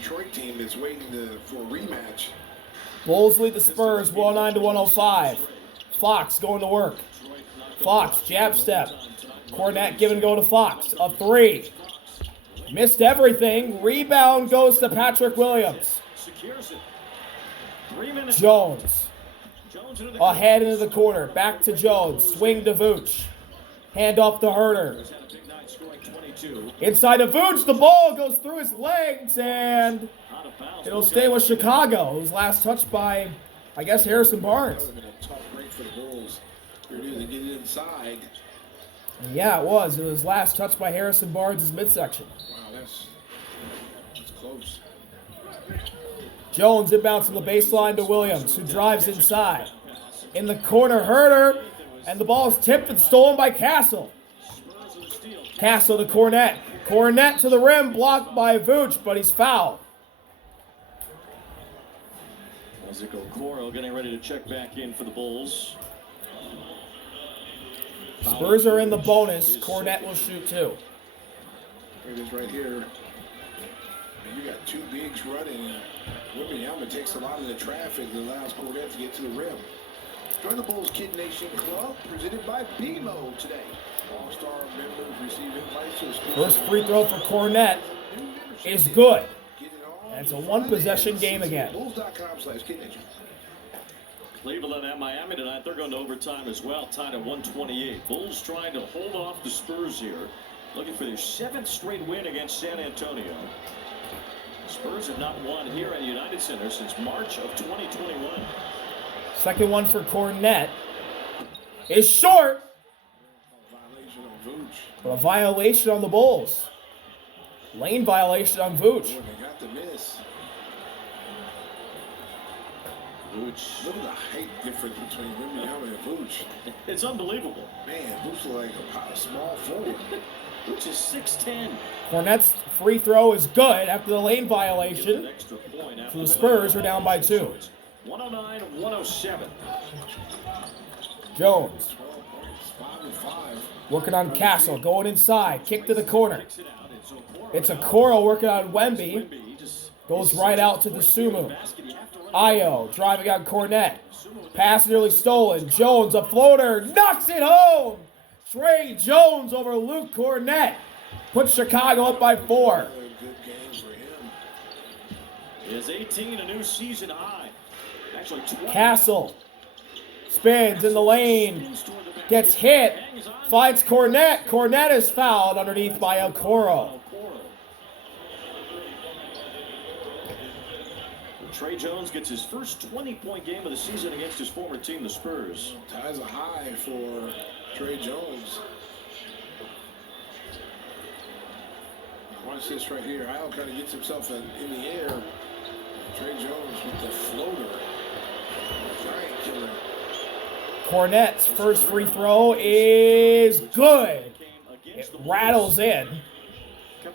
Detroit team that's waiting for a rematch. Bulls lead the Spurs 109 to 105. Fox going to work. Fox, jab step. Cornette give and go to Fox. A three. Missed everything. Rebound goes to Patrick Williams. Jones. Ahead into the corner. Back to Jones. Swing to Vooch. Hand off to Herter. Inside of Vooch. The ball goes through his legs and it'll stay with Chicago. It was last touched by, I guess, Harrison Barnes. That would have been a tough break for the Bulls. They were able to get it inside. Yeah, it was. It was last touched by Harrison Barnes' midsection. Wow, that's close. Jones inbounds from the baseline to Williams, who drives inside. In the corner, Herter, and the ball is tipped and stolen by Castle. Castle to Cornette. Cornette to the rim, blocked by Vooch, but he's fouled. Okoro getting ready to check back in for the Bulls. Spurs are in the bonus. Cornette will shoot two. Here it is right here. And you got two bigs running. Wemby helmet takes a lot of the traffic that allows Cornette to get to the rim. Join the Bulls Kid Nation Club, presented by BMO today. All-star members receive invites to the Spurs. First free throw for Cornette is good. And it's a one-possession game again. Bulls.com/KidNation. Cleveland and Miami tonight, they're going to overtime as well, tied at 128. Bulls trying to hold off the Spurs here, looking for their 7th straight win against San Antonio. Spurs have not won here at United Center since March of 2021. Second one for Cornette is short. Violation on Vooch. But a violation on the Bulls. Lane violation on Vooch. They got the miss. Vooch. Look at the height difference between Wemby and Vooch. It's unbelievable. Man, Vooch looks like a small forward. Vooch is 6'10". Cornette's free throw is good after the lane violation. So the Spurs are down by 2. 109-107. Jones 5 and 5. working on Castle, going inside, kick to the corner. It's Okoro working on Wemby. Goes right out to the Sumu. Io driving on Cornette. Pass nearly stolen. Jones, a floater, knocks it home. Trey Jones over Luke Cornette. Puts Chicago up by 4. Good game for him. He has 18, a new season high. Actually, 20. Castle spins in the lane. Gets hit. Finds Cornette. Cornette is fouled underneath by Okoro. Trey Jones gets his first 20-point game of the season against his former team, the Spurs. Ties a high for Trey Jones. Watch this right here. Io kind of gets himself in the air. Trey Jones with the floater. Giant killer. Cornette's first free throw is good. It rattles in.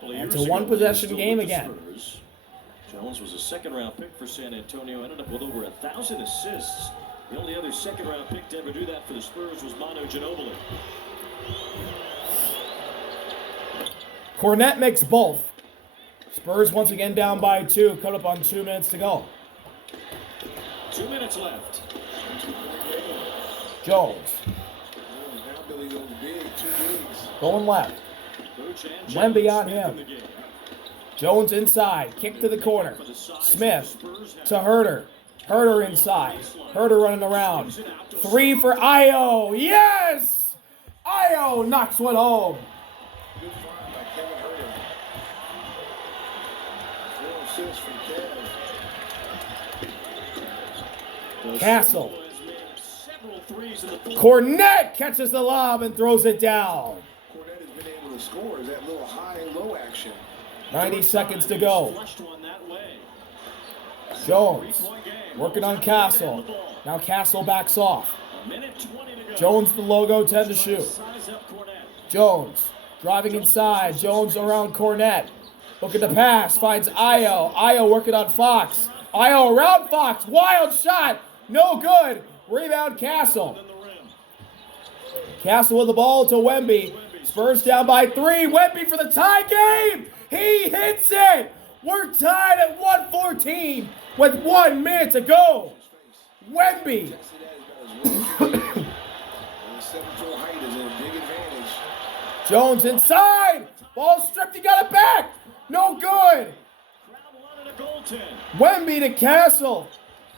It's a one-possession game again. Jones was a second-round pick for San Antonio, ended up with over 1,000 assists. The only other second-round pick to ever do that for the Spurs was Manu Ginobili. Cornette makes both. Spurs once again down by 2, cut up on 2 minutes to go. 2 minutes left. Jones Now Billy goes big, 2 bigs. going left. Wemby on him. Jones inside, kick to the corner. Smith to Herter. Herter inside. Herter running around. 3 for Io. Yes! Io knocks one home. Good find by Kevin Herter. 4 assists from Kev. Castle. Cornette catches the lob and throws it down. Cornette has been able to score. Is that little high and low action? 90 seconds to go. Jones working on Castle. Now Castle backs off. Jones the logo 10 to shoot. Jones driving inside. Jones around Cornette. Looking to pass. Finds Io. Io working on Fox. Io around Fox. Wild shot. No good. Rebound Castle. Castle with the ball to Wemby. Spurs down by 3. Wemby for the tie game. He hits it. We're tied at 114 with 1 minute to go. Wemby. Jones inside. Ball stripped. He got it back. No good. Wemby to Castle.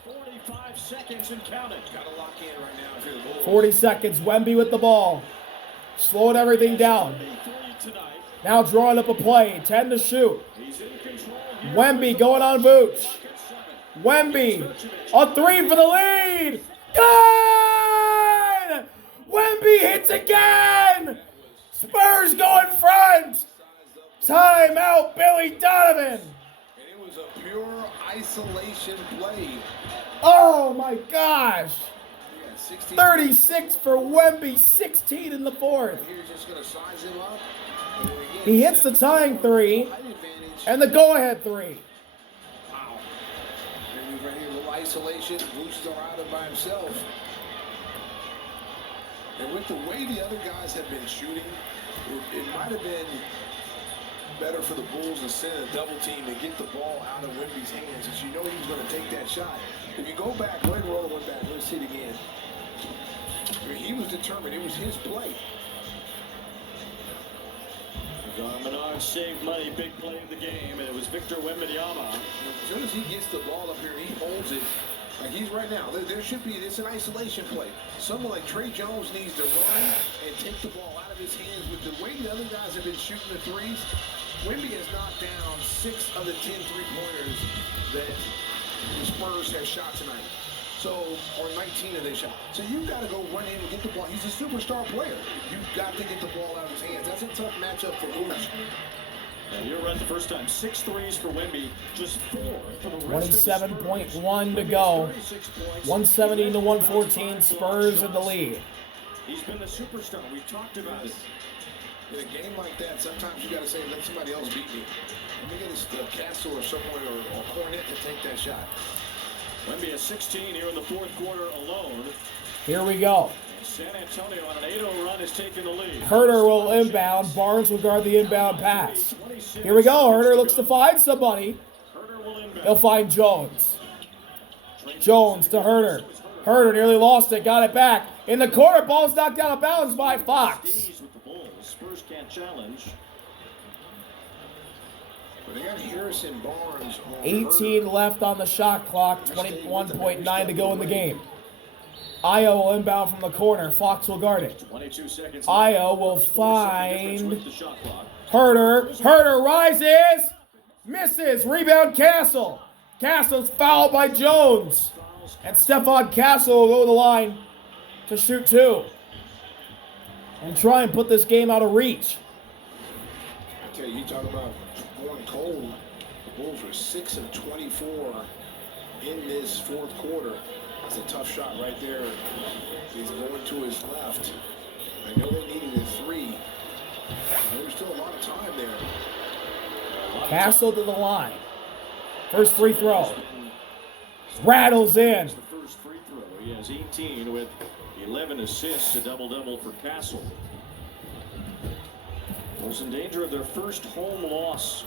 45 seconds and counting. Gotta lock in right now for the Bulls. 40 seconds. Wemby with the ball. Slowing everything down. Now drawing up a play. 10 to shoot. Wemby going on Vooch. Wemby. A 3 for the lead. Good! Wemby hits again. Spurs go in front. Timeout, Billy Donovan. And it was a pure isolation play. Oh my gosh. 16. 36 for Wemby, 16 in the fourth. He's just going to size him up. He hits the tying 3 and the go-ahead 3. Wow. And right here, a little isolation. Vooch still out by himself. And with the way the other guys have been shooting, it might have been better for the Bulls to send a double team and get the ball out of Wemby's hands, as you know he was going to take that shot. If you go back, Greg Roller went back. Let's see it again. I mean, he was determined. It was his play. Menard saved money, big play of the game, and it was Victor Wembanyama. As soon as he gets the ball up here, he holds it. Like he's right now. There should be, it's an isolation play. Someone like Trey Jones needs to run and take the ball out of his hands. With the way the other guys have been shooting the threes, Wemby has knocked down 6 of the 10 three-pointers that the Spurs have shot tonight. So, or 19 of their shot. So you've got to go run in and get the ball. He's a superstar player. You've got to get the ball out of his hands. That's a tough matchup for Vooch. And you're right the first time. 6 threes for Wemby, just 4 for the rest 27.1 to go. 170 to 114. Spurs in the lead. He's been the superstar. We've talked about it. In a game like that, sometimes you got to say, let somebody else beat me. Let me get a Castle or someone or Cornet to take that shot. Wemby has 16 here in the fourth quarter alone. Here we go. San Antonio on an 8-0 run is taking the lead. Herter will inbound. Barnes will guard the inbound pass. Here we go. Herter looks to find somebody. He'll find Jones. Jones to Herter. Herter nearly lost it. Got it back. In the corner. Ball's knocked out of bounds by Fox. Spurs can't challenge. But they got Harrison Barnes on 18 left on the shot clock. 21.9 to go in the game. Io will inbound from the corner. Fox will guard it. 22 seconds. Io will find Herter. Herter rises. Misses. Rebound Castle. Castle's fouled by Jones. And Stephon Castle will go to the line to shoot 2. And try and put this game out of reach. Okay, you talk about going cold. The Bulls were 6 of 24 in this fourth quarter. That's a tough shot right there. He's going to his left. I know they needed a 3. There was still a lot of time there. Castle to the line. First free throw. Rattles in. The first free throw. He has 18 with 11 assists, a double-double for Castle. Bulls in danger of their first home loss.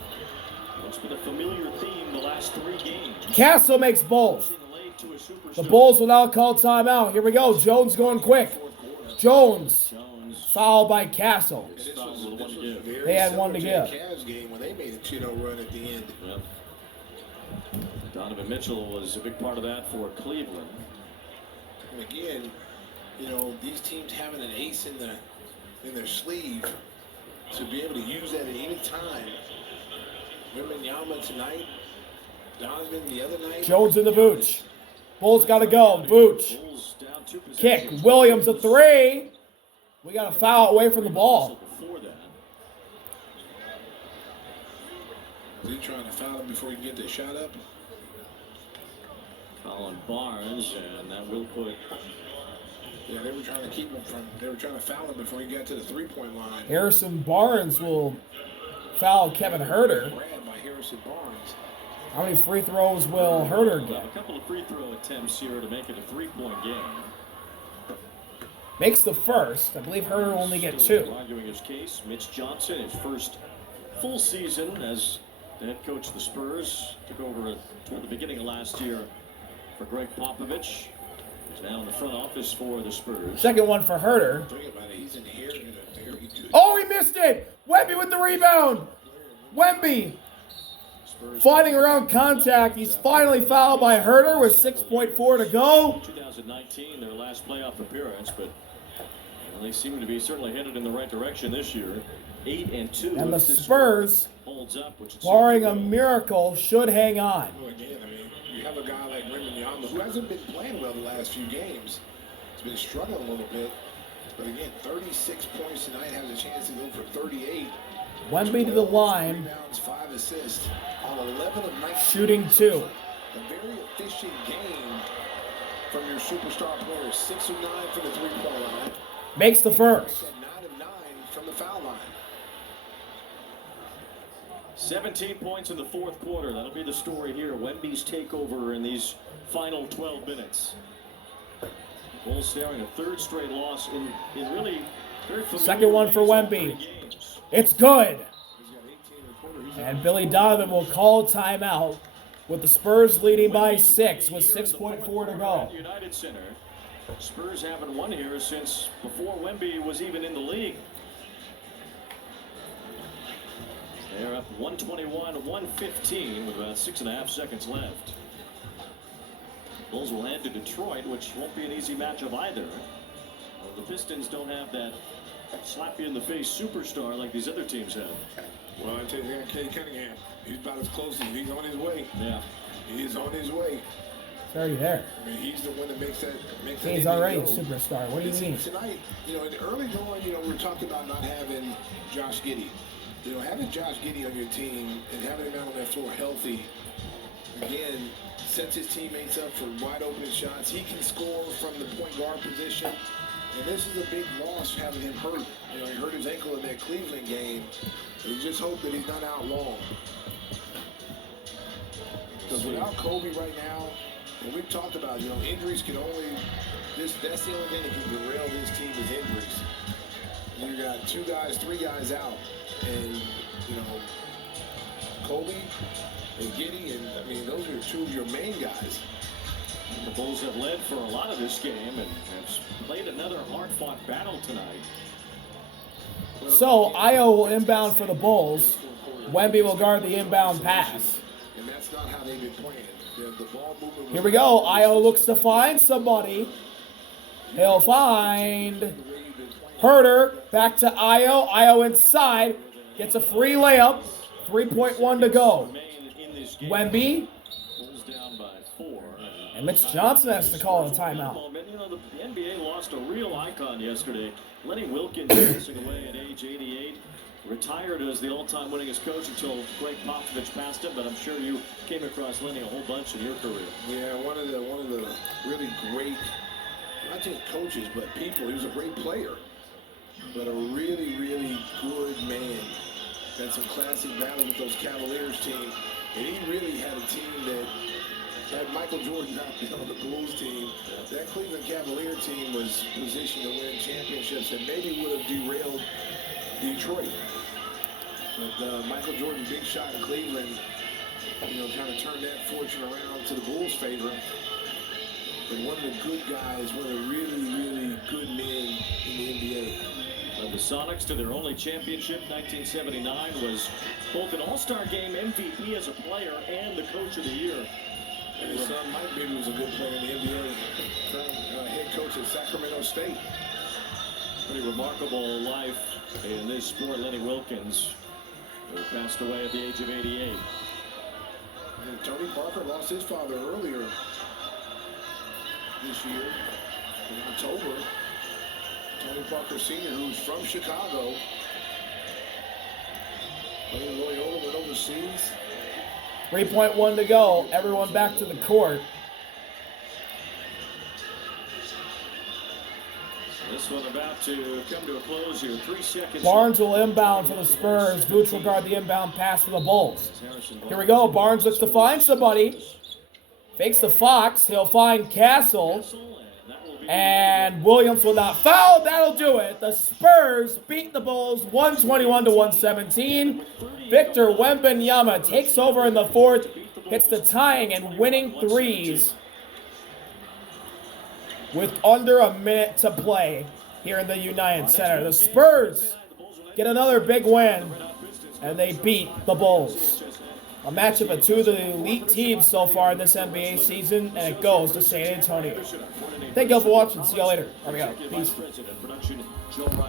What's been a familiar theme the last 3 games. Castle makes both. The Bulls will now call timeout. Here we go. Jones going quick. Jones. Fouled by Castle. They had 1 to give. Cavs game when they made a 2-0 run at the end. Yep. Donovan Mitchell was a big part of that for Cleveland. And again, you know, these teams having an ace in their sleeve to be able to use that at any time. Wembanyama tonight, Donovan the other night. Jones in the Vooch. Bulls got to go. Vooch. Kick. Williams a 3. We got a foul away from the ball. Is he trying to foul him before he can get the shot up? Colin Barnes, and that will put. Yeah, they were trying to keep him from. They were trying to foul him before he got to the 3-point line. Harrison Barnes will foul Kevin Herter. Grabbed by Harrison Barnes. How many free throws will Herter get? A couple of free throw attempts here to make it a 3-point game. Makes the first. I believe Herter will only get 2. Arguing his case, Mitch Johnson, his first full season as the head coach of the Spurs. Took over toward the beginning of last year for Greg Popovich. He's now in the front office for the Spurs. Second one for Herter. He's inherited a very good. Oh, he missed it! Wemby with the rebound! Wemby fighting around contact. He's finally fouled by Herter with 6.4 to go. 2019, their last playoff appearance, but they seem to be certainly headed in the right direction this year. 8-2. And the Spurs, holds up, which barring a miracle, should hang on. Well, again, I mean, you have a guy like Wemby, who hasn't been playing well the last few games. He's been struggling a little bit. But again, 36 points tonight, has a chance to go for 38. Wemby to the line. Rebounds, 5 assists on 11 of 19. Shooting 2. A very efficient game from your superstar players. 6 of 9 for the three-point line. Makes the first. 9 of 9 from the foul line. 17 points in the fourth quarter. That'll be the story here. Wemby's takeover in these final 12 minutes. Bulls staring a third straight loss in really very familiar. Second one for Wemby. It's good. And Billy Donovan will call timeout with the Spurs leading by 6 with 6.4 to go. United Center. Spurs haven't won here since before Wemby was even in the league. They're up 121-115 with about 6.5 seconds left. Bulls will head to Detroit, which won't be an easy matchup either. Well, the Pistons don't have that slap you in the face superstar like these other teams have. Well, I tell you, they got Cade Cunningham. He's about as close as he's on his way. Yeah. He is on his way. It's already there. I mean, he's the one that makes that. He's already a superstar. What do you mean? Tonight, in the early going, we're talking about not having Josh Giddey. Having Josh Giddey on your team and having him out on that floor healthy, again, sets his teammates up for wide open shots. He can score from the point guard position. And this is a big loss having him hurt. He hurt his ankle in that Cleveland game. You just hope that he's not out long. Because without Kobe right now, and we've talked about, injuries can only, that's the only thing that can derail this team is injuries. You got 2 guys, 3 guys out. And, Kobe and Giddey, and those are 2 of your main guys. The Bulls have led for a lot of this game and have played another hard-fought battle tonight. So, Io will inbound for the Bulls. Wemby will guard the inbound pass. And that's not how they've been playing. The ball movement. Here we go. Io looks to find somebody. He'll find Herter. Back to Io. Io inside. Gets a free layup. 3.1 to go. Wemby. And Mitch Johnson has to call a timeout. The NBA lost a real icon yesterday. Lenny Wilkins passing away at age 88. Retired as the all-time winningest coach until Greg Popovich passed him, but I'm sure you came across Lenny a whole bunch in your career. Yeah, one of the really great, not just coaches, but people. He was a great player, but a really, really good man. Had some classic battles with those Cavaliers team, and he really had a team that had Michael Jordan not been on the Bulls team. That Cleveland Cavalier team was positioned to win championships and maybe would have derailed Detroit. But Michael Jordan, big shot in Cleveland, kind of turned that fortune around to the Bulls' favor. But one of the good guys, one of the really, really good men in the NBA. The Sonics to their only championship, 1979, was both an All-Star Game MVP as a player and the Coach of the Year. And his son Mike Bibby was a good player in the NBA, head coach at Sacramento State. Pretty remarkable life in this sport. Lenny Wilkins, who passed away at the age of 88. And Tony Parker lost his father earlier this year, in October. Tony Parker Sr., who's from Chicago, playing Loyola, went overseas. 3.1 to go. Everyone back to the court. This one about to come to a close here. 3 seconds. Barnes will inbound for the Spurs. Vooch will guard the inbound pass for the Bulls. Here we go. Barnes looks to find somebody. Fakes the Fox. He'll find Castle. And Williams will not foul. That'll do it. The Spurs beat the Bulls 121-117. Victor Wembanyama takes over in the fourth, hits the tying and winning threes with under a minute to play here in the United Center. The Spurs get another big win, and they beat the Bulls. A matchup of two of the elite teams so far in this NBA season, and it goes to San Antonio. Thank you all for watching. See y'all later. There we go. Peace.